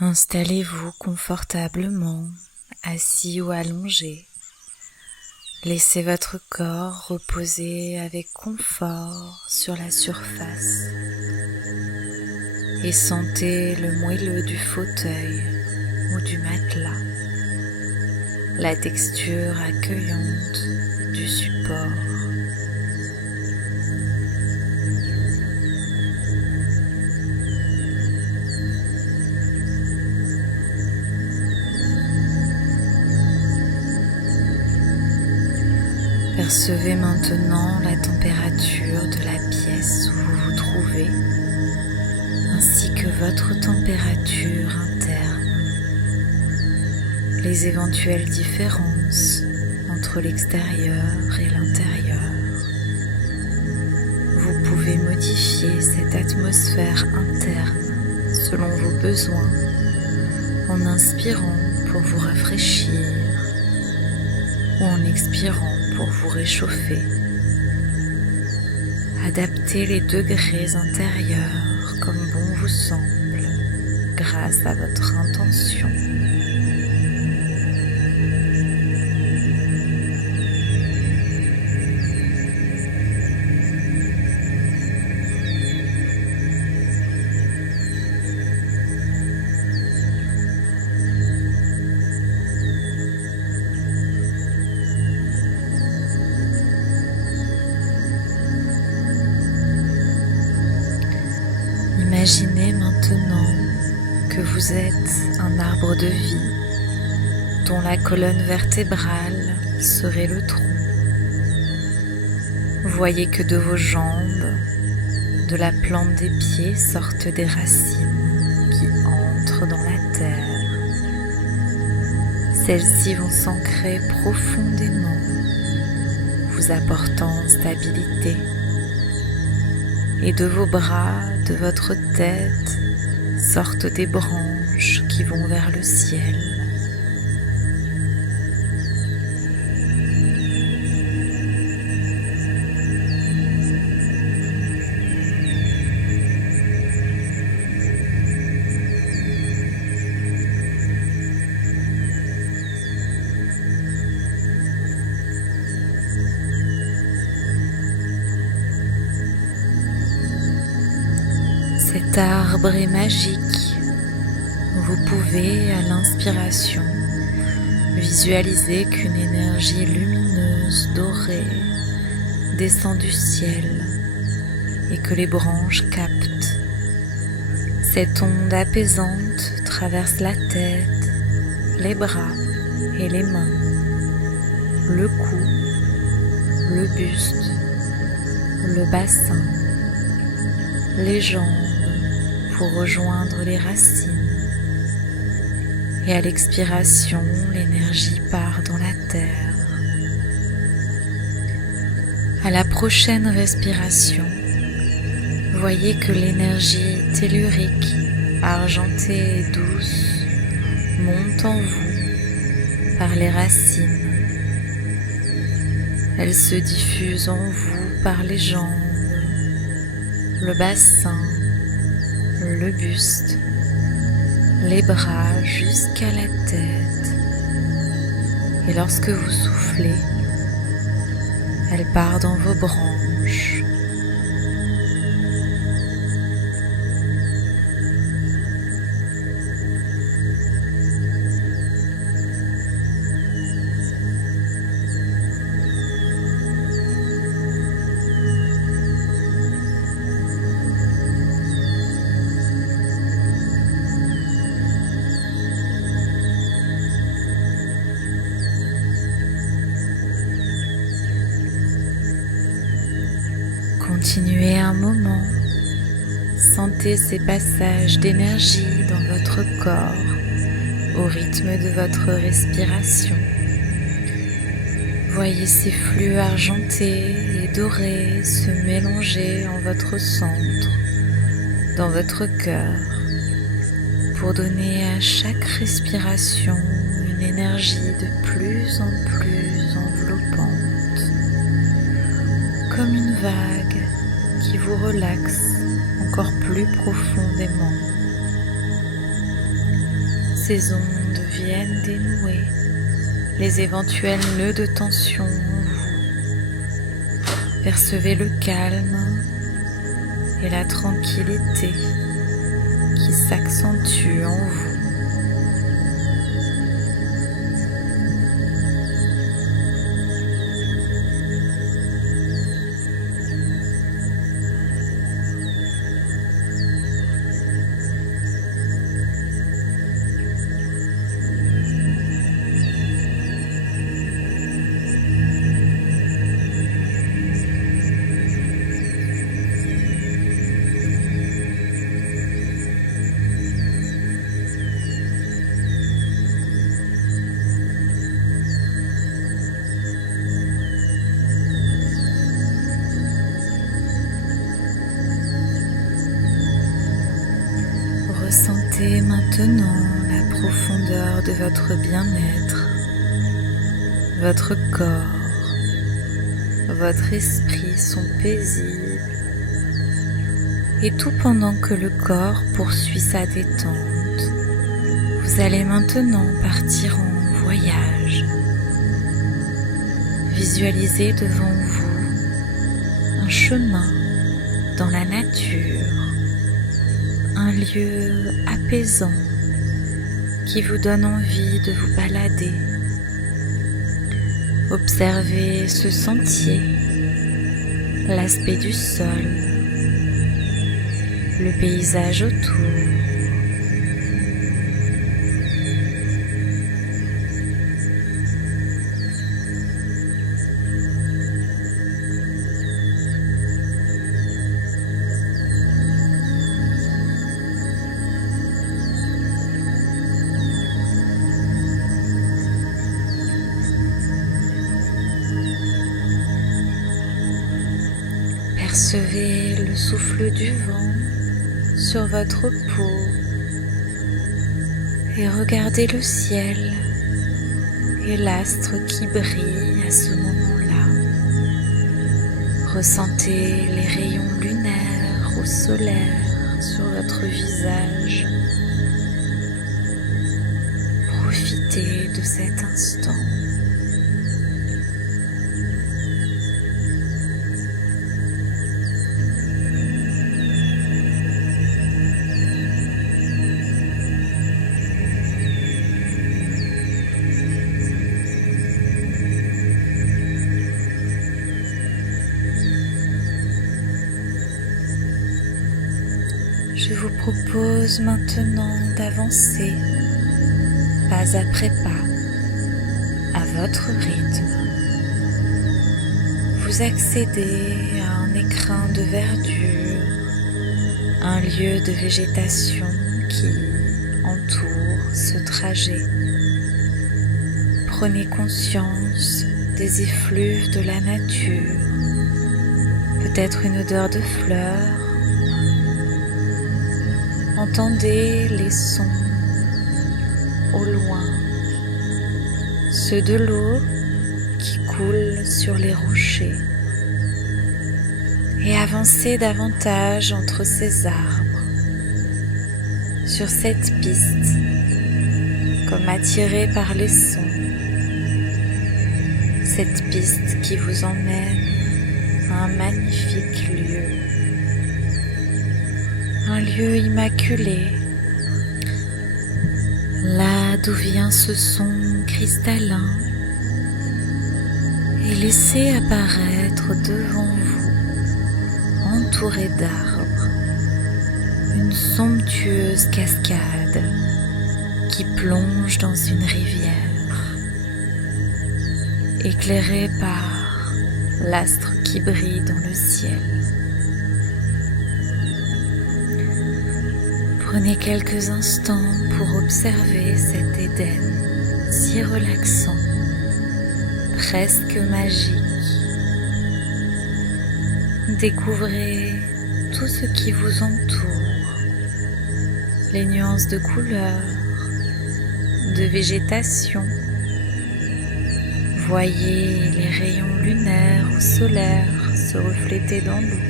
Installez-vous confortablement, assis ou allongé. Laissez votre corps reposer avec confort sur la surface et sentez le moelleux du fauteuil ou du matelas, la texture accueillante du support. Percevez maintenant la température de la pièce où vous vous trouvez, ainsi que votre température interne. Les éventuelles différences entre l'extérieur et l'intérieur. Vous pouvez modifier cette atmosphère interne selon vos besoins en inspirant pour vous rafraîchir ou en expirant pour vous réchauffer. Adaptez les degrés intérieurs comme bon vous semble grâce à votre intention. Imaginez maintenant que vous êtes un arbre de vie dont la colonne vertébrale serait le tronc. Voyez que de vos jambes, de la plante des pieds sortent des racines qui entrent dans la terre. Celles-ci vont s'ancrer profondément, vous apportant stabilité. Et de vos bras, de votre tête, sortent des branches qui vont vers le ciel. Cet arbre est magique. Vous pouvez, à l'inspiration, visualiser qu'une énergie lumineuse, dorée, descend du ciel et que les branches captent. Cette onde apaisante traverse la tête, les bras et les mains, le cou, le buste, le bassin, les jambes, pour rejoindre les racines. Et à l'expiration, l'énergie part dans la terre. À la prochaine respiration, voyez que l'énergie tellurique, argentée et douce, monte en vous par les racines. Elle se diffuse en vous par les jambes, le bassin, le buste, les bras jusqu'à la tête. Et lorsque vous soufflez, elle part dans vos branches. Continuez un moment, sentez ces passages d'énergie dans votre corps au rythme de votre respiration. Voyez ces flux argentés et dorés se mélanger en votre centre, dans votre cœur, pour donner à chaque respiration une énergie de plus en plus enveloppante, comme une vague qui vous relaxe encore plus profondément. ces ondes viennent dénouer les éventuels nœuds de tension en vous. Percevez le calme et la tranquillité qui s'accentue en vous. Ressentez maintenant la profondeur de votre bien-être, votre corps, votre esprit sont paisibles et tout pendant que le corps poursuit sa détente. Vous allez maintenant partir en voyage. Visualisez devant vous un chemin dans la nature, un lieu apaisant qui vous donne envie de vous balader. Observez ce sentier, l'aspect du sol, le paysage autour. Percevez le souffle du vent sur votre peau et regardez le ciel et l'astre qui brille à ce moment-là. Ressentez les rayons lunaires ou solaires sur votre visage. Profitez de cet instant. Je vous propose maintenant d'avancer pas après pas à votre rythme. Vous accédez à un écrin de verdure, un lieu de végétation qui entoure ce trajet. Prenez conscience des effluves de la nature, peut-être une odeur de fleurs. Entendez les sons au loin, ceux de l'eau qui coule sur les rochers, et avancez davantage entre ces arbres, sur cette piste, comme attiré par les sons, cette piste qui vous emmène à un magnifique lieu. Un lieu immaculé, là d'où vient ce son cristallin, et laissez apparaître devant vous, entouré d'arbres, une somptueuse cascade qui plonge dans une rivière, éclairée par l'astre qui brille dans le ciel. Prenez quelques instants pour observer cet Éden si relaxant, presque magique. Découvrez tout ce qui vous entoure, les nuances de couleurs, de végétation. Voyez les rayons lunaires ou solaires se refléter dans l'eau.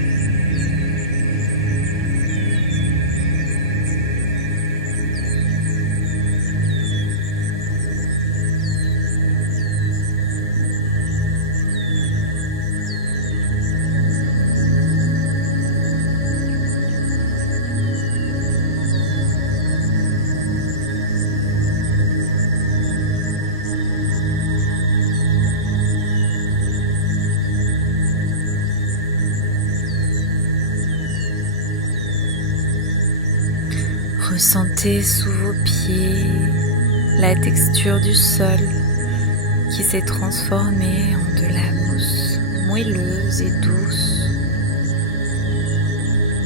Ressentez sous vos pieds la texture du sol qui s'est transformée en de la mousse moelleuse et douce.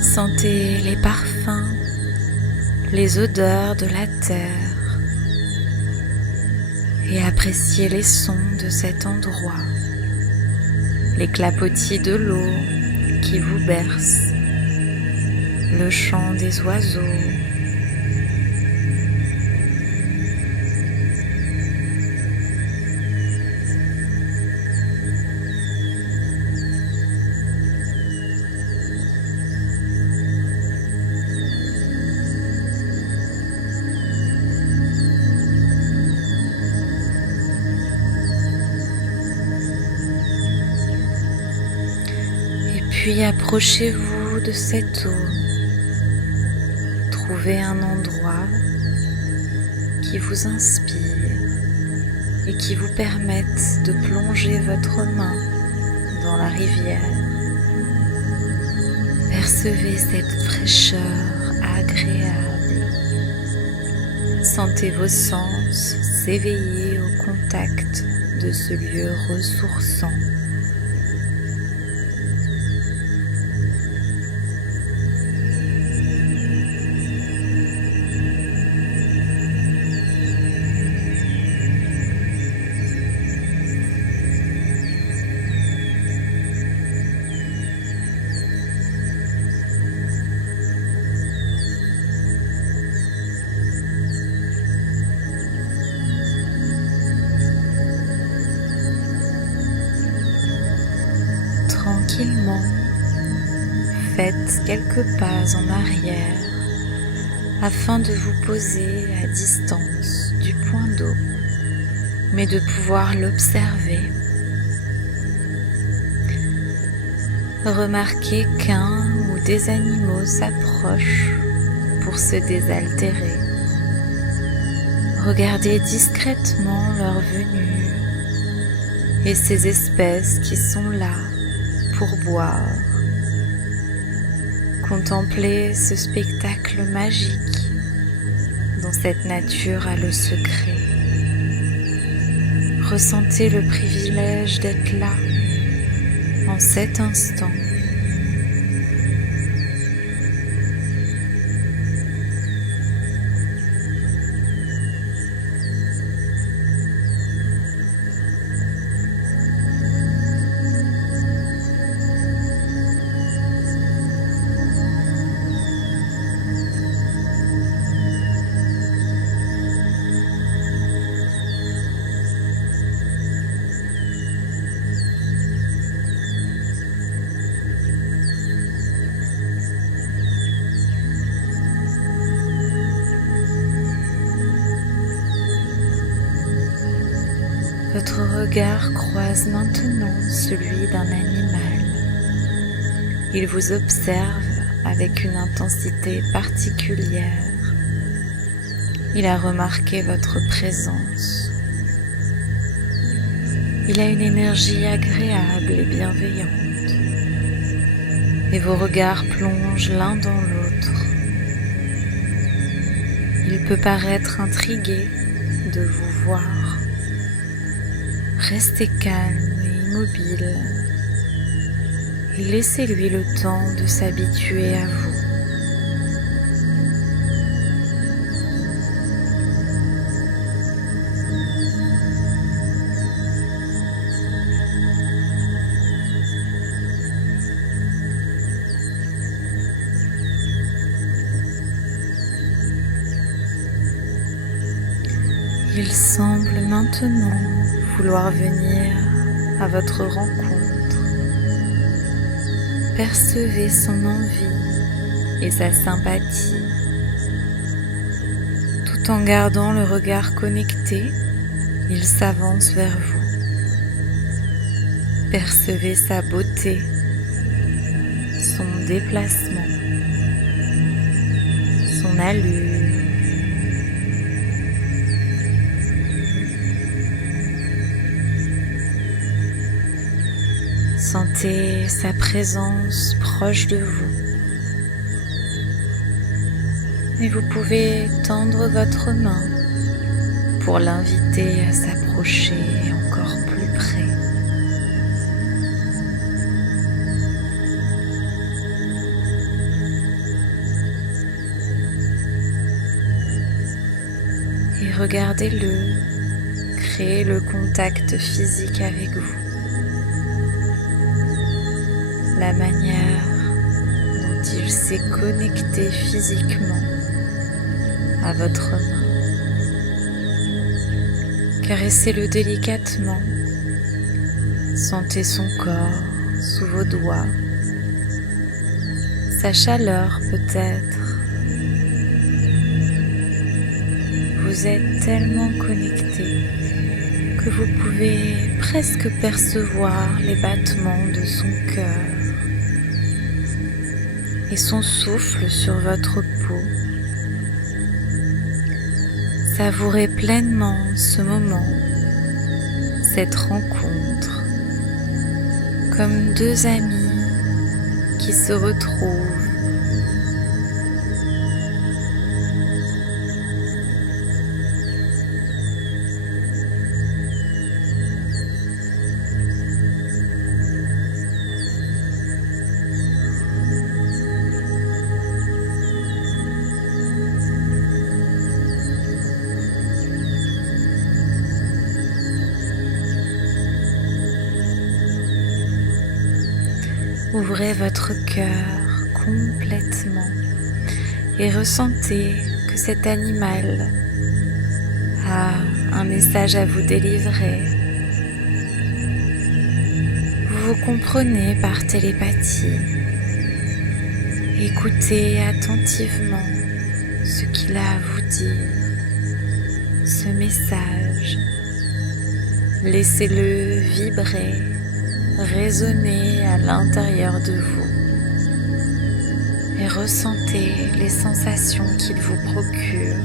Sentez les parfums, les odeurs de la terre et appréciez les sons de cet endroit, les clapotis de l'eau qui vous bercent, le chant des oiseaux. Puis approchez-vous de cette eau. Trouvez un endroit qui vous inspire et qui vous permette de plonger votre main dans la rivière. Percevez cette fraîcheur agréable. Sentez vos sens s'éveiller au contact de ce lieu ressourçant. Tranquillement, faites quelques pas en arrière afin de vous poser à distance du point d'eau, mais de pouvoir l'observer. Remarquez qu'un ou des animaux s'approchent pour se désaltérer. Regardez discrètement leur venue et ces espèces qui sont là pour boire. Contemplez ce spectacle magique dont cette nature a le secret. Ressentez le privilège d'être là, en cet instant. Votre regard croise maintenant celui d'un animal. Il vous observe avec une intensité particulière. Il a remarqué votre présence. Il a une énergie agréable et bienveillante. Et vos regards plongent l'un dans l'autre. Il peut paraître intrigué de vous voir. Restez calme et immobile et laissez-lui le temps de s'habituer à vous. Il semble maintenant vouloir venir à votre rencontre. Percevez son envie et sa sympathie. Tout en gardant le regard connecté, il s'avance vers vous. Percevez sa beauté, son déplacement, son allure. Sentez sa présence proche de vous. Et vous pouvez tendre votre main pour l'inviter à s'approcher encore plus près. Et regardez-le, créez le contact physique avec vous. La manière dont il s'est connecté physiquement à votre main. Caressez-le délicatement, sentez son corps sous vos doigts, sa chaleur peut-être. Vous êtes tellement connecté que vous pouvez presque percevoir les battements de son cœur et son souffle sur votre peau. Savourez pleinement ce moment, cette rencontre, comme deux amis qui se retrouvent. Ouvrez votre cœur complètement et ressentez que cet animal a un message à vous délivrer. Vous vous comprenez par télépathie. Écoutez attentivement ce qu'il a à vous dire, ce message. Laissez-le vibrer, résonnez à l'intérieur de vous et ressentez les sensations qu'il vous procure.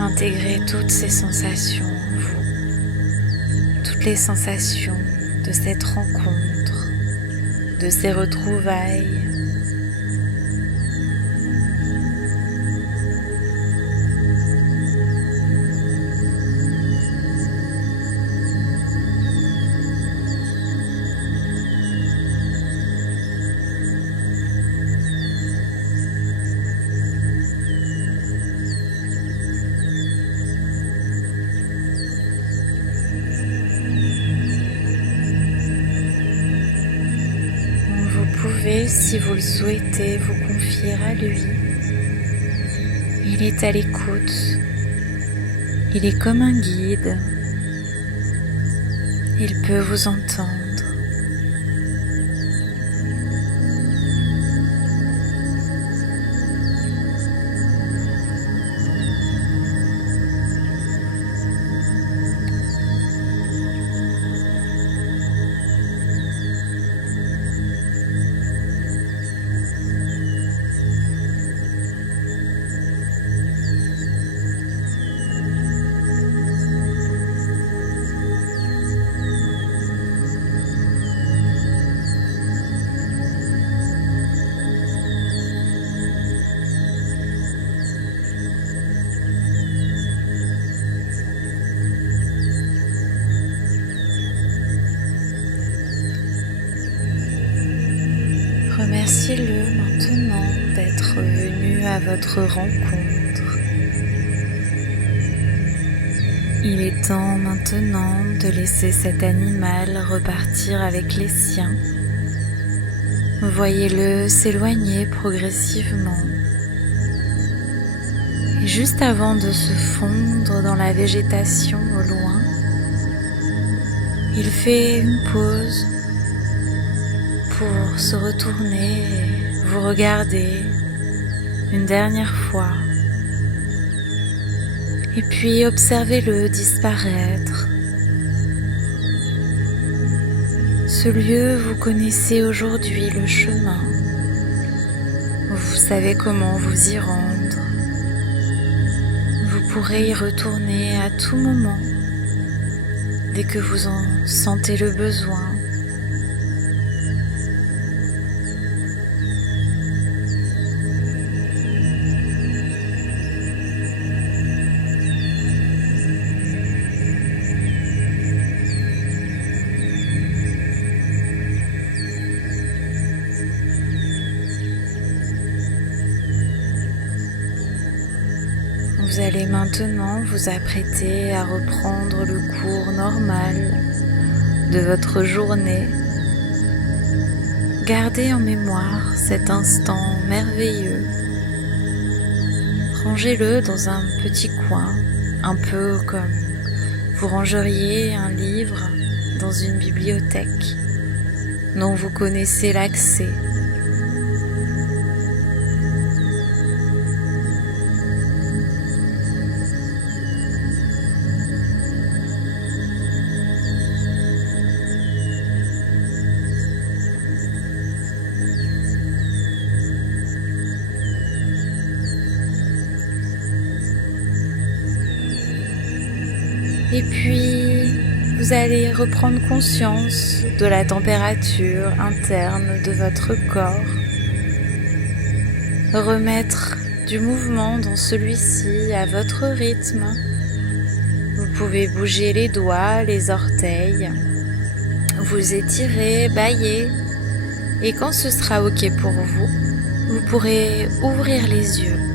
Intégrez toutes ces sensations en vous, toutes les sensations de cette rencontre, de ces retrouvailles. Vous pouvez, si vous le souhaitez, vous confier à lui. Il est à l'écoute. Il est comme un guide. Il peut vous entendre. Remerciez-le maintenant d'être venu à votre rencontre. Il est temps maintenant de laisser cet animal repartir avec les siens. Voyez-le s'éloigner progressivement. Et juste avant de se fondre dans la végétation au loin, il fait une pause pour se retourner et vous regarder une dernière fois. Et puis observez-le disparaître. Ce lieu, vous connaissez aujourd'hui le chemin. Vous savez comment vous y rendre. Vous pourrez y retourner à tout moment, dès que vous en sentez le besoin. Vous allez maintenant vous apprêter à reprendre le cours normal de votre journée. Gardez en mémoire cet instant merveilleux. Rangez-le dans un petit coin, un peu comme vous rangeriez un livre dans une bibliothèque dont vous connaissez l'accès. Et puis, vous allez reprendre conscience de la température interne de votre corps. Remettre du mouvement dans celui-ci à votre rythme. Vous pouvez bouger les doigts, les orteils, vous étirer, bâiller. Et quand ce sera OK pour vous, vous pourrez ouvrir les yeux.